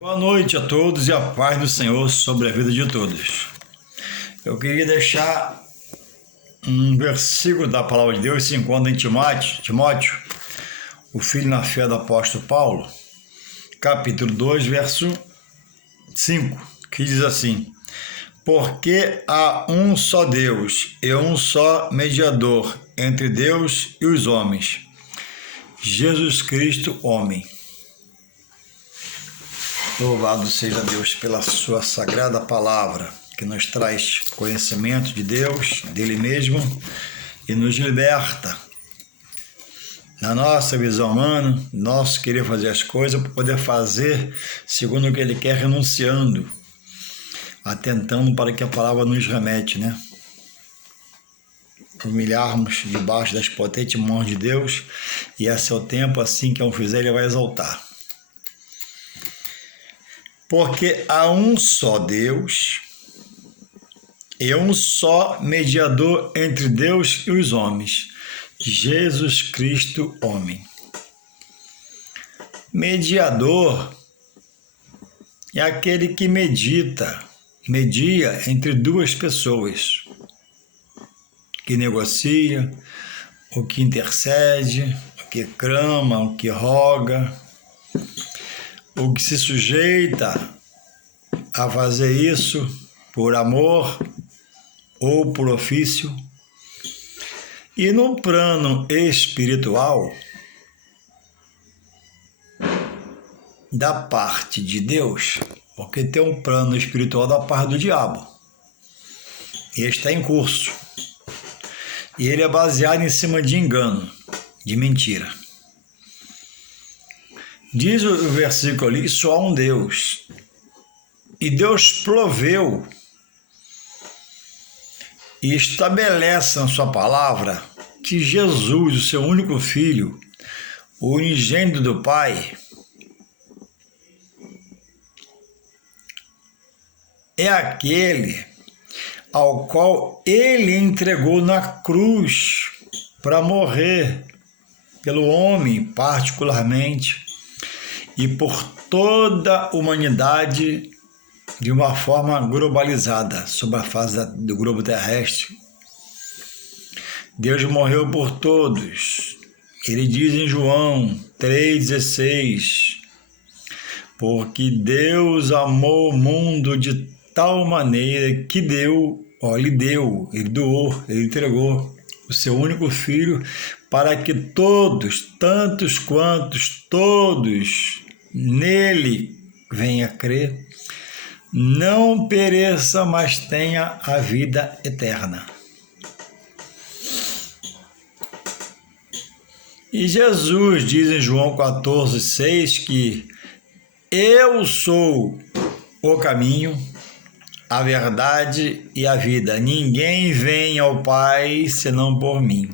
Boa noite a todos e a paz do Senhor sobre a vida de todos. Eu queria deixar um versículo da palavra de Deus, se encontra em Timóteo, o filho na fé do apóstolo Paulo, capítulo 2, verso 5, que diz assim: Porque há um só Deus e um só mediador entre Deus e os homens, Jesus Cristo, homem. Louvado seja Deus pela sua sagrada palavra, que nos traz conhecimento de Deus, dele mesmo, e nos liberta na nossa visão humana, nosso querer fazer as coisas, para poder fazer segundo o que ele quer, renunciando, atentando para que a palavra nos remete, né? Humilharmos debaixo das potentes mãos de Deus, e a seu tempo, assim que eu fizer, ele vai exaltar. Porque há um só Deus e um só mediador entre Deus e os homens, Jesus Cristo, homem. Mediador é aquele que media entre duas pessoas, que negocia, o que intercede, o que clama, o que roga, o que se sujeita a fazer isso por amor ou por ofício. E no plano espiritual, da parte de Deus, porque tem um plano espiritual da parte do diabo. E ele está em curso. E ele é baseado em cima de engano, de mentira. Diz o versículo ali, só há um Deus. E Deus proveu e estabelece na sua palavra que Jesus, o seu único filho, o unigênito do Pai, é aquele ao qual ele entregou na cruz para morrer pelo homem particularmente e por toda a humanidade de uma forma globalizada sobre a face do globo terrestre. Deus morreu por todos. Ele diz em João 3,16: Porque Deus amou o mundo de tal maneira que ele doou, ele entregou o seu único filho para que todos, tantos quantos todos, nele venha crer, não pereça, mas tenha a vida eterna. E Jesus diz em João 14,6 que eu sou o caminho, a verdade e a vida. Ninguém vem ao Pai senão por mim.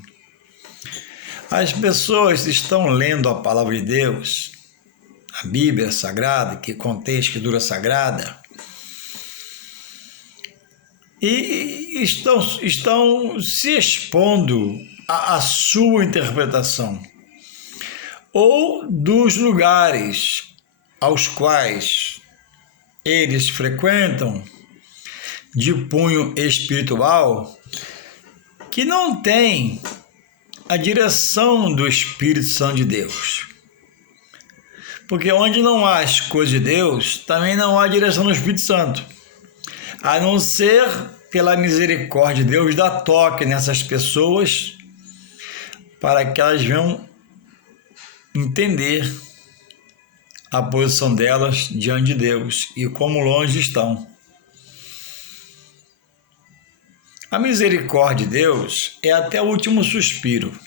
As pessoas estão lendo a palavra de Deus, a Bíblia Sagrada, que contém a Escritura Sagrada, e estão se expondo à sua interpretação, ou dos lugares aos quais eles frequentam de punho espiritual, que não tem a direção do Espírito Santo de Deus. Porque onde não há as coisas de Deus, também não há direção do Espírito Santo. A não ser pela misericórdia de Deus, dá toque nessas pessoas para que elas venham entender a posição delas diante de Deus e como longe estão. A misericórdia de Deus é até o último suspiro.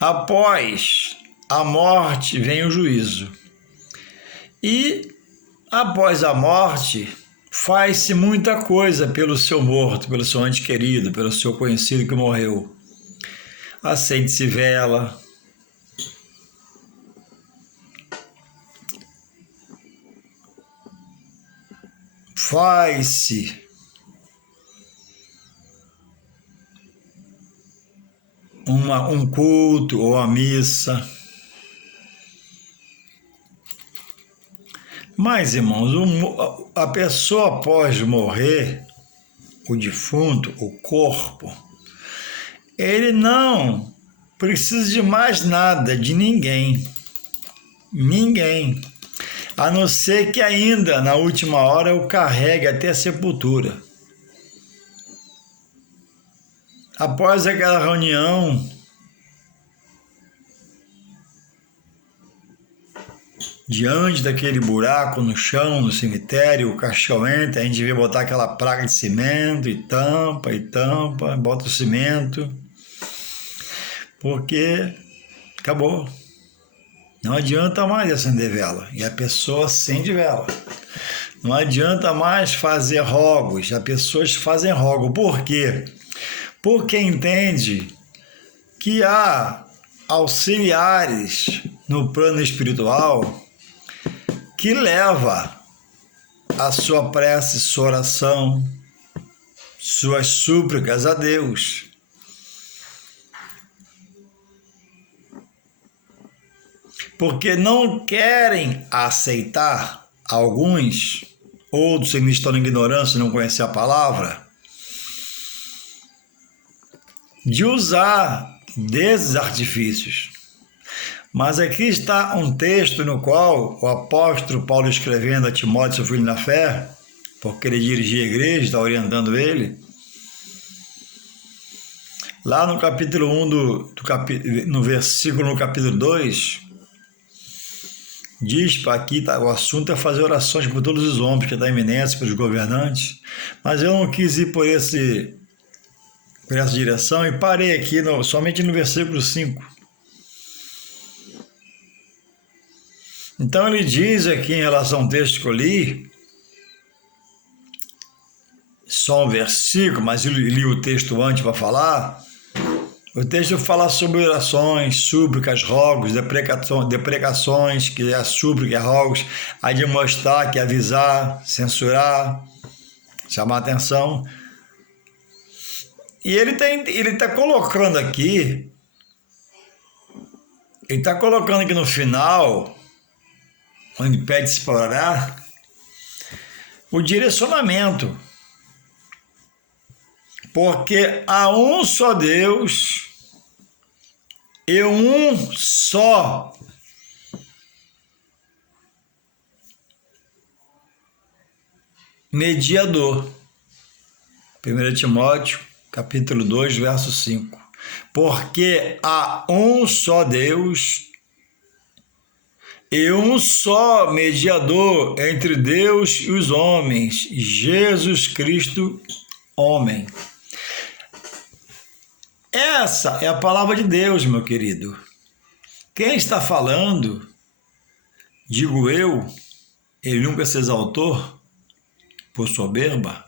Após a morte vem o juízo. E após a morte, faz-se muita coisa pelo seu morto, pelo seu ente querido, pelo seu conhecido que morreu. Acende-se vela, faz-se um culto ou a missa. Mas, irmãos, a pessoa após morrer, o defunto, o corpo, ele não precisa de mais nada, de ninguém. Ninguém. A não ser que ainda, na última hora, o carregue até a sepultura. Após aquela reunião, diante daquele buraco no chão, no cemitério, o caixão entra, a gente vê botar aquela praga de cimento e tampa, bota o cimento, porque acabou. Não adianta mais acender vela, e a pessoa acende vela. Não adianta mais fazer rogos, as pessoas fazem rogo. Por quê? Porque entende que há auxiliares no plano espiritual que leva a sua prece, sua oração, suas súplicas a Deus. Porque não querem aceitar alguns, outros ainda estão na ignorância, não conhecem a palavra, de usar desses artifícios. Mas aqui está um texto no qual o apóstolo Paulo, escrevendo a Timóteo, seu filho na fé, porque ele dirigia a igreja, está orientando ele, lá no capítulo 1, no versículo, no capítulo 2, diz, para aqui o assunto é fazer orações por todos os homens, que está eminência, pelos governantes, mas eu não quis ir por essa direção e parei aqui somente no versículo 5. Então ele diz aqui em relação ao texto que eu li, só um versículo, mas eu li o texto antes para falar. O texto fala sobre orações, súplicas, rogos, deprecações, que é a súplica, é rogos, admoestar, que é avisar, censurar, chamar atenção. E ele está colocando aqui no final, onde pede-se para orar, o direcionamento. Porque há um só Deus e um só mediador. 1 Timóteo, capítulo 2, verso 5. Porque há um só Deus e um só mediador entre Deus e os homens, Jesus Cristo, homem. Essa é a palavra de Deus, meu querido. Quem está falando, digo eu, ele nunca se exaltou por soberba.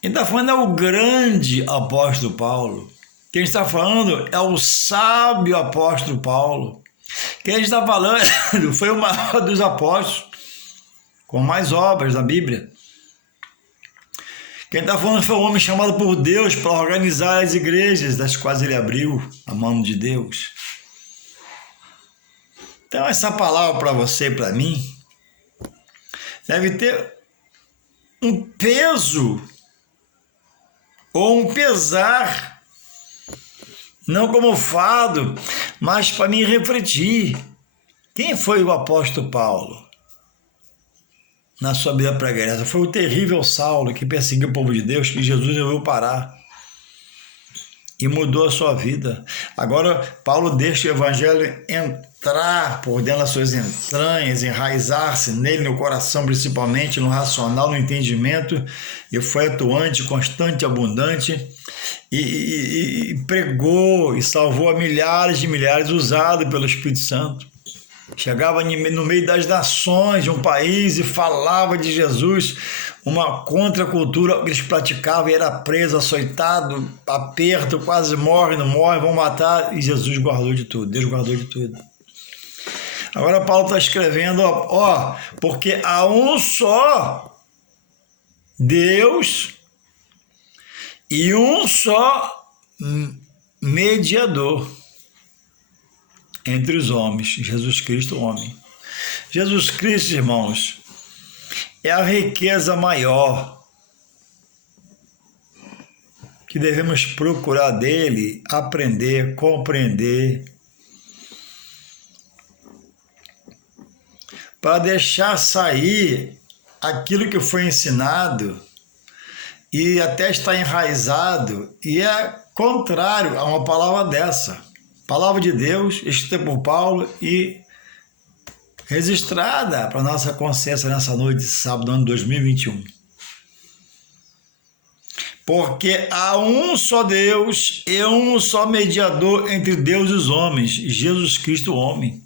Quem está falando é o grande apóstolo Paulo. Quem está falando é o sábio apóstolo Paulo. Quem está falando foi o maior dos apóstolos, com mais obras na Bíblia. Quem está falando foi um homem chamado por Deus para organizar as igrejas, das quais ele abriu a mão de Deus. Então, essa palavra para você e para mim deve ter um peso ou um pesar, não como fado, mas para mim refletir. Quem foi o apóstolo Paulo na sua vida pregressa? Foi o terrível Saulo que perseguiu o povo de Deus, que Jesus resolveu parar e mudou a sua vida. Agora, Paulo deixa o evangelho entrar por dentro das suas entranhas, enraizar-se nele, no coração principalmente, no racional, no entendimento, e foi atuante, constante, abundante, e pregou e salvou a milhares de milhares, usado pelo Espírito Santo. Chegava no meio das nações de um país e falava de Jesus, uma contracultura que eles praticavam, e era preso, açoitado, aperto, quase morre, não morre, vão matar, e Jesus guardou de tudo, Deus guardou de tudo. Agora Paulo está escrevendo, porque há um só Deus e um só mediador entre os homens, Jesus Cristo, homem. Jesus Cristo, irmãos, é a riqueza maior que devemos procurar dele, aprender, compreender, para deixar sair aquilo que foi ensinado e até está enraizado e é contrário a uma palavra dessa. Palavra de Deus, escrita por Paulo e registrada para nossa consciência nessa noite de sábado, ano 2021. Porque há um só Deus e um só mediador entre Deus e os homens, Jesus Cristo, o homem.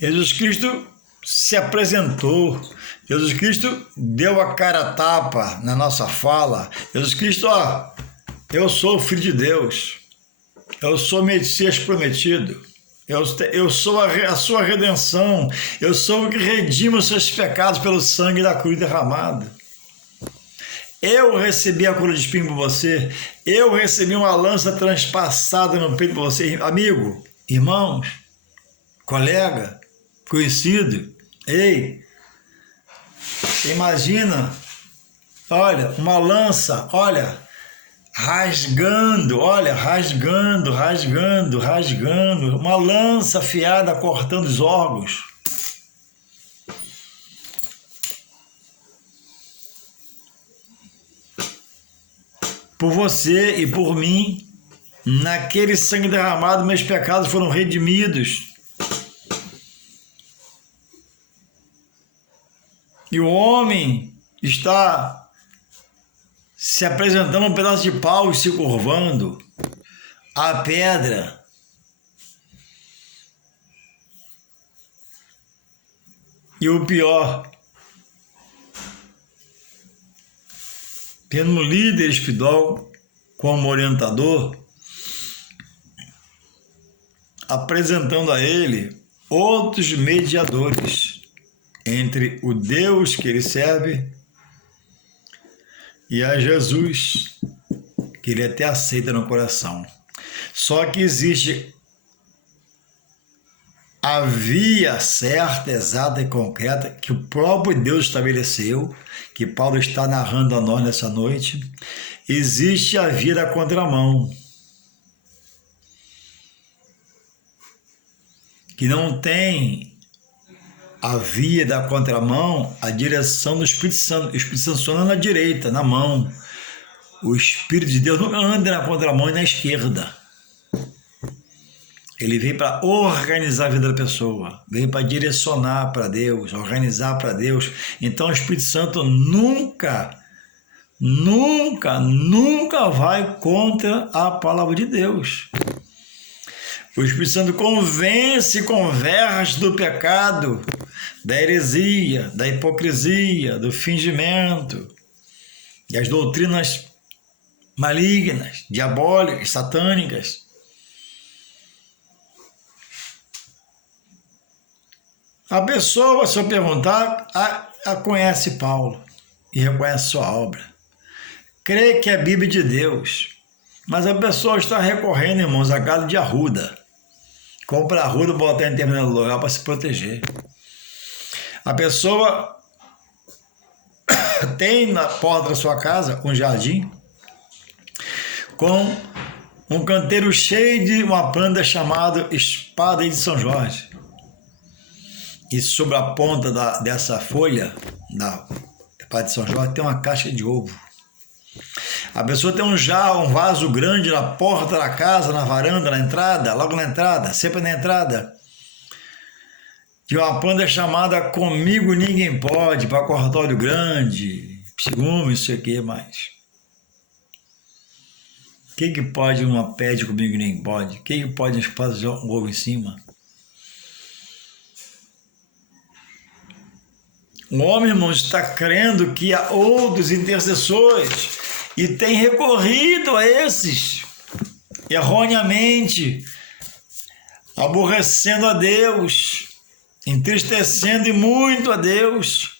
Jesus Cristo se apresentou, Jesus Cristo deu a cara a tapa na nossa fala. Jesus Cristo, eu sou o Filho de Deus, eu sou o Messias prometido, eu sou a sua redenção, eu sou o que redime os seus pecados pelo sangue da cruz derramado. Eu recebi a coroa de espinho por você, eu recebi uma lança transpassada no peito por você, amigo, irmãos, colega, conhecido. Ei, imagina, olha, uma lança, olha, rasgando, uma lança afiada cortando os órgãos. Por você e por mim, naquele sangue derramado, meus pecados foram redimidos. E o homem está se apresentando um pedaço de pau e se curvando à pedra. E o pior, tendo um líder espiritual como orientador, apresentando a ele outros mediadores entre o Deus que ele serve e a Jesus que ele até aceita no coração. Só que existe a via certa, exata e concreta que o próprio Deus estabeleceu, que Paulo está narrando a nós nessa noite. Existe a via da contramão, que não tem a via da contramão, a direção do Espírito Santo. O Espírito Santo só anda na direita, na mão. O Espírito de Deus não anda na contramão e na esquerda. Ele vem para organizar a vida da pessoa, vem para direcionar para Deus, organizar para Deus. Então o Espírito Santo nunca vai contra a palavra de Deus. O Espírito Santo convence e converte do pecado, da heresia, da hipocrisia, do fingimento, e as doutrinas malignas, diabólicas, satânicas. A pessoa, se eu perguntar, conhece Paulo e reconhece sua obra. Crê que é a Bíblia de Deus, mas a pessoa está recorrendo, irmãos, a gado de arruda. Compra arruda, botar em determinado lugar para se proteger. A pessoa tem na porta da sua casa um jardim com um canteiro cheio de uma planta chamada espada de São Jorge. E sobre a ponta dessa folha da espada de São Jorge tem uma casca de ovo. A pessoa tem um vaso grande na porta da casa, na varanda, na entrada, logo na entrada, sempre na entrada, de uma planta chamada Comigo Ninguém Pode, para cortar óleo grande, ciúme, não sei o que mais. O que pode uma pede comigo ninguém pode? O que pode uma espada de um ovo em cima? O homem, irmãos, está crendo que há outros intercessores e tem recorrido a esses, erroneamente, aborrecendo a Deus, entristecendo e muito a Deus,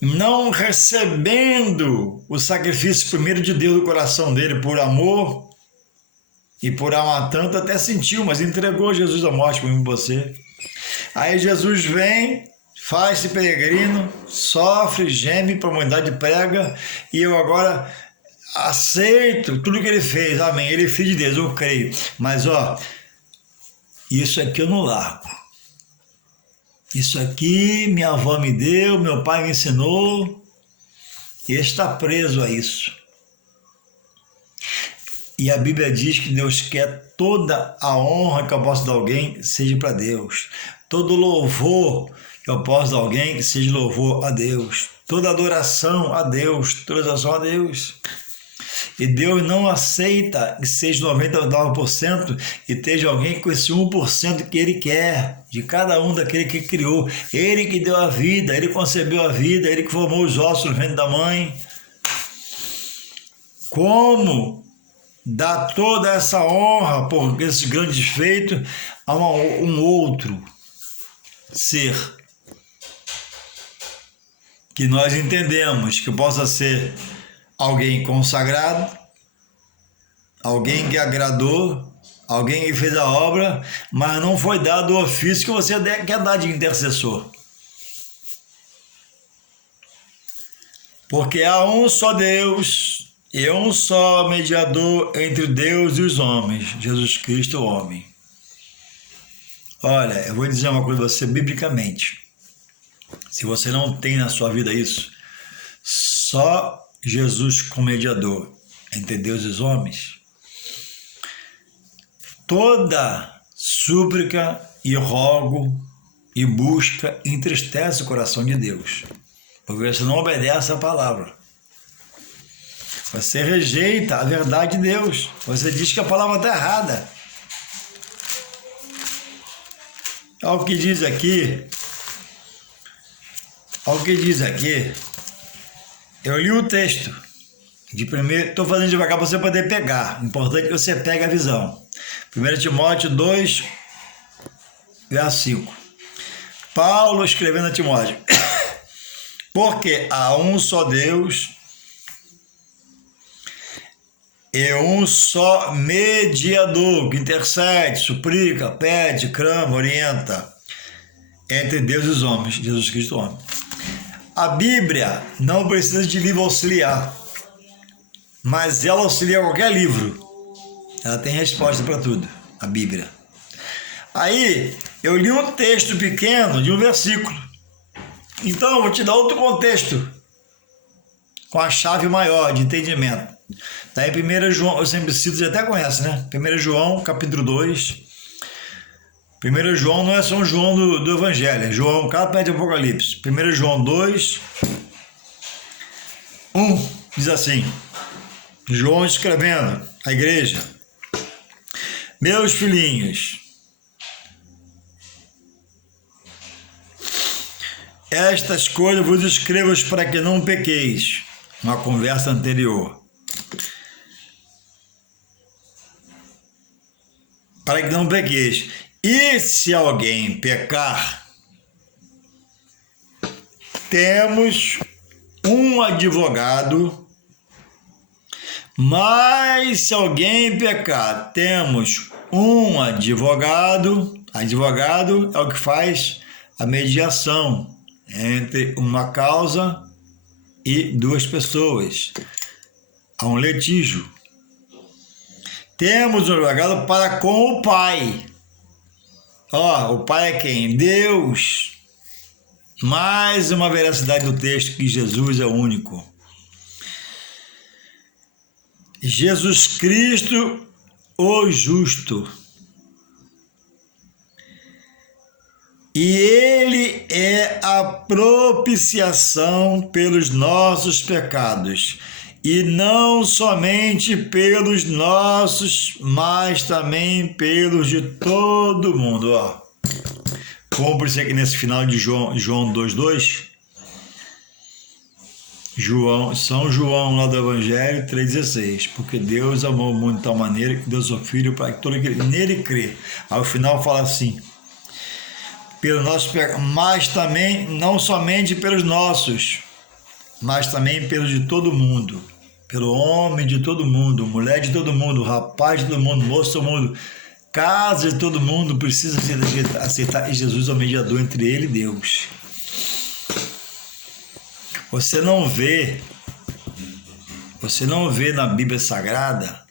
não recebendo o sacrifício primeiro de Deus do coração dele por amor, E por amar tanto até sentiu, mas entregou Jesus à morte por mim e por você. Aí Jesus vem, faz-se peregrino, sofre, geme, para a humanidade prega, e eu agora aceito tudo que ele fez, amém. Ele é filho de Deus, eu creio. Mas isso aqui eu não largo. Isso aqui minha avó me deu, meu pai me ensinou, e está preso a isso. E a Bíblia diz que Deus quer toda a honra que eu posso dar a alguém, seja para Deus. Todo louvor que eu posso dar a alguém, que seja louvor a Deus. Toda adoração a Deus, toda adoração a Deus. E Deus não aceita que seja 99% e esteja alguém com esse 1% que Ele quer, de cada um daquele que criou. Ele que deu a vida, Ele concebeu a vida, Ele que formou os ossos no ventre da mãe. Como dar toda essa honra por esses grandes feitos a um outro ser que nós entendemos que possa ser alguém consagrado, alguém que agradou, alguém que fez a obra, mas não foi dado o ofício que você quer dar de intercessor. Porque há um só Deus e um só mediador entre Deus e os homens, Jesus Cristo, o homem. Olha, eu vou dizer uma coisa para você biblicamente. Se você não tem na sua vida isso, só Jesus como mediador entre Deus e os homens, toda súplica e rogo e busca entristece o coração de Deus, porque você não obedece a palavra. Você rejeita a verdade de Deus. Você diz que a palavra está errada. Olha o que diz aqui. Olha o que diz aqui. Eu li o texto de primeiro. Estou fazendo devagar para você poder pegar. O importante é que você pegue a visão. 1 Timóteo 2, verso 5. Paulo escrevendo a Timóteo. Porque há um só Deus e um só mediador que intercede, suplica, pede, clama, orienta entre Deus e os homens, Jesus Cristo, o homem. A Bíblia não precisa de livro auxiliar, mas ela auxilia qualquer livro. Ela tem resposta para tudo, a Bíblia. Aí, eu li um texto pequeno de um versículo. Então, eu vou te dar outro contexto, com a chave maior de entendimento. Está em 1 João, eu sempre cito, você até conhece, né? 1 João, capítulo 2. 1 João não é São João do Evangelho, é João, cada perto do Apocalipse. 1 João 2, 1, diz assim, João escrevendo à igreja: meus filhinhos, estas coisas vos escrevo para que não pequeis. Uma conversa anterior. Para que não pequeis. E se alguém pecar, temos um advogado, mas se alguém pecar, temos um advogado. Advogado é o que faz a mediação entre uma causa e duas pessoas. Há um litígio. Temos um advogado para com o Pai. O Pai é quem? Deus. Mais uma veracidade do texto, que Jesus é o único. Jesus Cristo, o justo. E Ele é a propiciação pelos nossos pecados. E não somente pelos nossos, mas também pelos de todo mundo. Cumpre-se aqui nesse final de João 2,2. São João, lá do Evangelho 3,16. Porque Deus amou o mundo de tal maneira que deu seu Filho para que todo aquele que nele crê. Ao final fala assim: pelo nosso pecado, mas também, não somente pelos nossos, mas também pelos de todo mundo. pelo homem de todo mundo, mulher de todo mundo, rapaz de todo mundo, moço de todo mundo, casa de todo mundo, precisa aceitar Jesus é o mediador entre ele e Deus. Você não vê na Bíblia Sagrada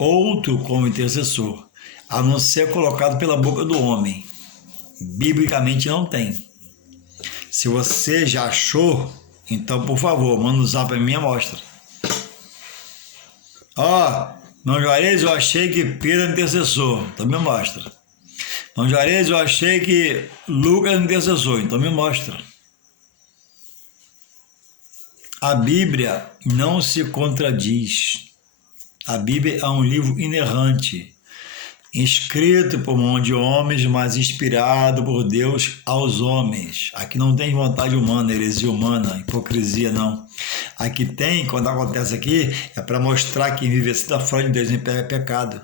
outro como intercessor, a não ser colocado pela boca do homem. Biblicamente não tem. Se você já achou, então, por favor, manda um zap para mim e mostra. Não, Juarez, eu achei que Pedro é intercessor, então me mostra. Não, Juarez, eu achei que Lucas é intercessor, então me mostra. A Bíblia não se contradiz. A Bíblia é um livro inerrante, escrito por mão de homens, mas inspirado por Deus aos homens. Aqui não tem vontade humana, heresia humana, hipocrisia, não. Aqui tem, quando acontece aqui, é para mostrar que quem vive assim está fora de Deus, em pé é pecado.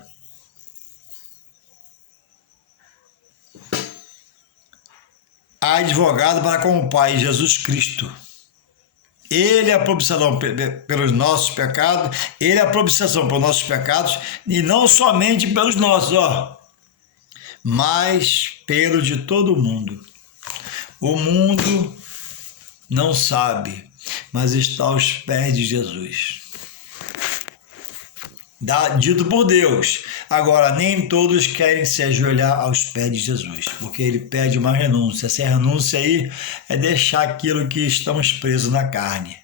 Há advogado para com o Pai, Jesus Cristo. Ele é a propiciação pelos nossos pecados, ele é a propiciação pelos nossos pecados, e não somente pelos nossos, mas pelo de todo mundo. O mundo não sabe, mas está aos pés de Jesus. Dito por Deus. Agora, nem todos querem se ajoelhar aos pés de Jesus, porque ele pede uma renúncia. Essa renúncia aí é deixar aquilo que estamos presos na carne.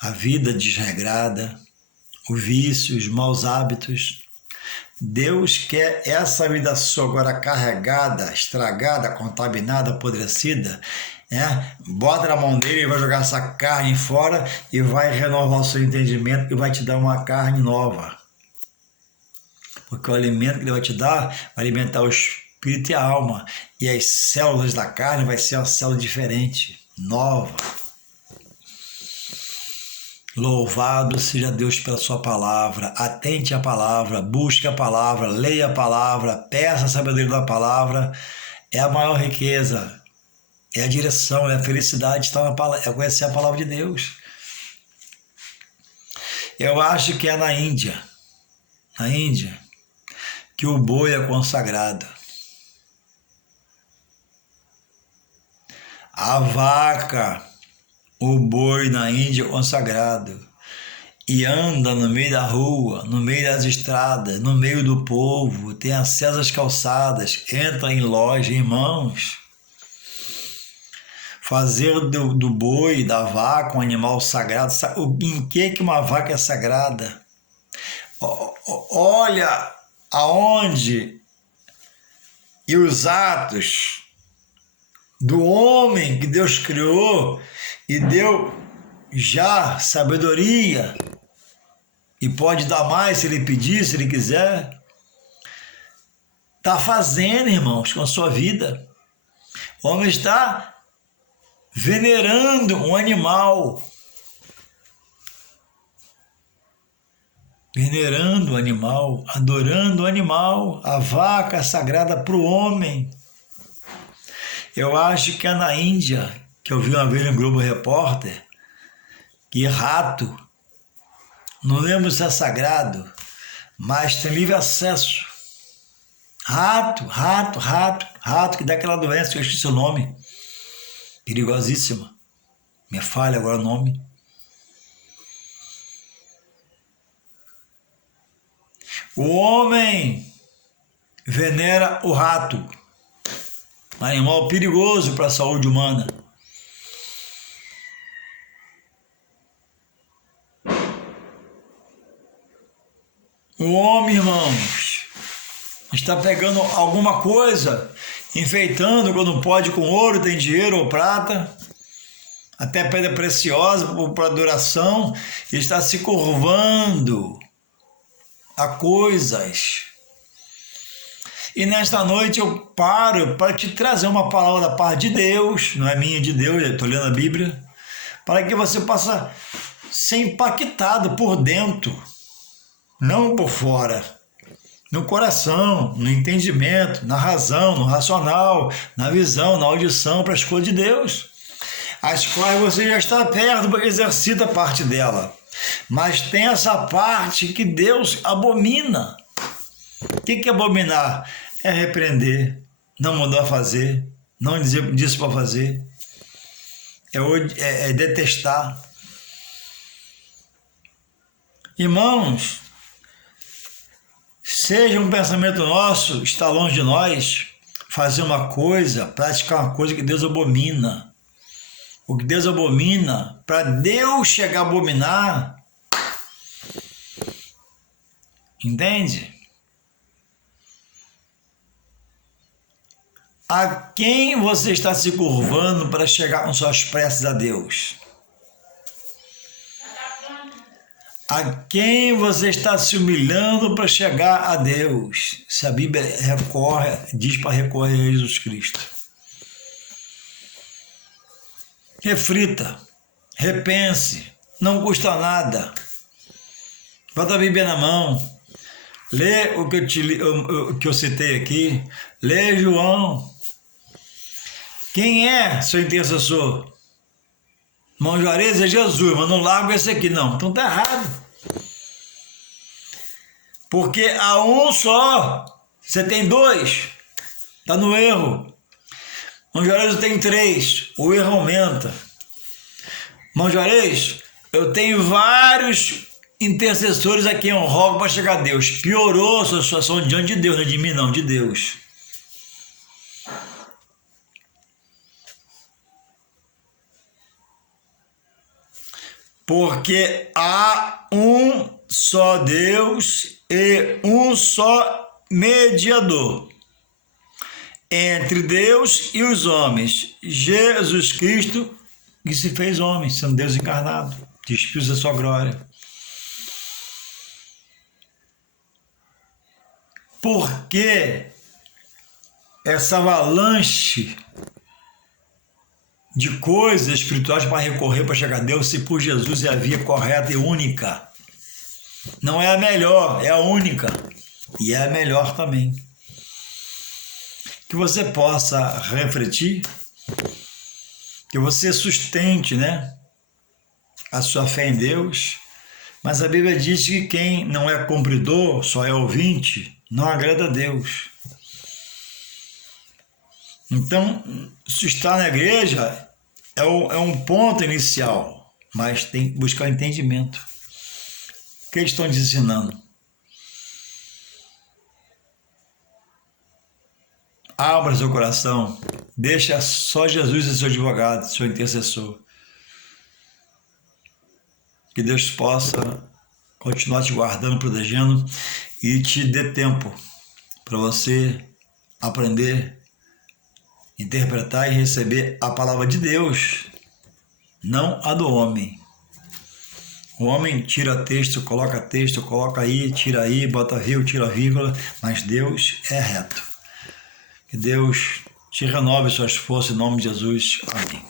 A vida desregrada, o vício, os maus hábitos. Deus quer essa vida sua agora carregada, estragada, contaminada, apodrecida, bota na mão dele e vai jogar essa carne fora e vai renovar o seu entendimento e vai te dar uma carne nova. Porque o alimento que ele vai te dar vai alimentar o espírito e a alma. E as células da carne vai ser uma célula diferente, nova. Louvado seja Deus pela sua palavra. Atente à palavra, busque a palavra, leia a palavra, peça a sabedoria da palavra. É a maior riqueza. É a direção, é a felicidade, está na palavra, é conhecer a palavra de Deus. Eu acho que é na Índia, que o boi é consagrado. A vaca, o boi na Índia é consagrado. E anda no meio da rua, no meio das estradas, no meio do povo, tem acesso às calçadas, entra em loja, irmãos. Fazer do boi, da vaca, um animal sagrado. Em que uma vaca é sagrada? Olha aonde e os atos do homem que Deus criou e deu já sabedoria e pode dar mais se ele pedir, se ele quiser. Está fazendo, irmãos, com a sua vida. O homem está venerando um animal, adorando o animal, a vaca sagrada para o homem. Eu acho que é na Índia, que eu vi uma vez no Globo Repórter, que rato, não lembro se é sagrado, mas tem livre acesso. Rato, que dá aquela doença, que eu esqueci o nome. Perigosíssima. Me falha agora o nome. O homem venera o rato, animal perigoso para a saúde humana. O homem, irmãos, está pegando alguma coisa, enfeitando quando pode com ouro, tem dinheiro ou prata, até pedra preciosa para adoração, e está se curvando a coisas. E nesta noite eu paro para te trazer uma palavra da parte de Deus, não é minha, de Deus, eu estou lendo a Bíblia, para que você possa ser impactado por dentro, não por fora. No coração, no entendimento, na razão, no racional, na visão, na audição para as coisas de Deus. as quais você já está perto porque exercita parte dela. Mas tem essa parte que Deus abomina. O que é abominar? É repreender, não mandar fazer, não dizer disso para fazer, é detestar. Irmãos, seja um pensamento nosso, está longe de nós, fazer uma coisa, praticar uma coisa que Deus abomina. O que Deus abomina, para Deus chegar a abominar, entende? A quem você está se curvando para chegar com suas preces a Deus? A quem você está se humilhando para chegar a Deus? Se a Bíblia diz para recorrer a Jesus Cristo. Reflita, repense, não custa nada. Bota a Bíblia na mão, lê o que eu citei aqui, lê João. Quem é seu intercessor? Irmão Juarez é Jesus, mas não largo esse aqui, não. Então tá errado. Porque há um só, você tem dois, tá no erro. Irmão Juarez, eu tenho três, o erro aumenta. Irmão Juarez, eu tenho vários intercessores a quem eu rogo para chegar a Deus. Piorou a sua situação diante de Deus, não é de mim não, de Deus. Porque há um só Deus e um só mediador entre Deus e os homens, Jesus Cristo, que se fez homem, sendo Deus encarnado, despiu da sua glória. Porque essa avalanche de coisas espirituais para recorrer para chegar a Deus, se por Jesus é a via correta e única. Não é a melhor, é a única. E é a melhor também. Que você possa refletir, que você sustente, né, a sua fé em Deus. Mas a Bíblia diz que quem não é cumpridor, só é ouvinte, não agrada a Deus. Então, se estar na igreja é um ponto inicial, mas tem que buscar entendimento. O que eles estão te ensinando? Abra seu coração, deixa só Jesus ser seu advogado, seu intercessor. Que Deus possa continuar te guardando, protegendo e te dê tempo para você aprender, interpretar e receber a palavra de Deus, não a do homem. O homem tira texto, coloca aí, tira aí, bota vírgula, tira vírgula, mas Deus é reto. Que Deus te renove suas forças em nome de Jesus. Amém.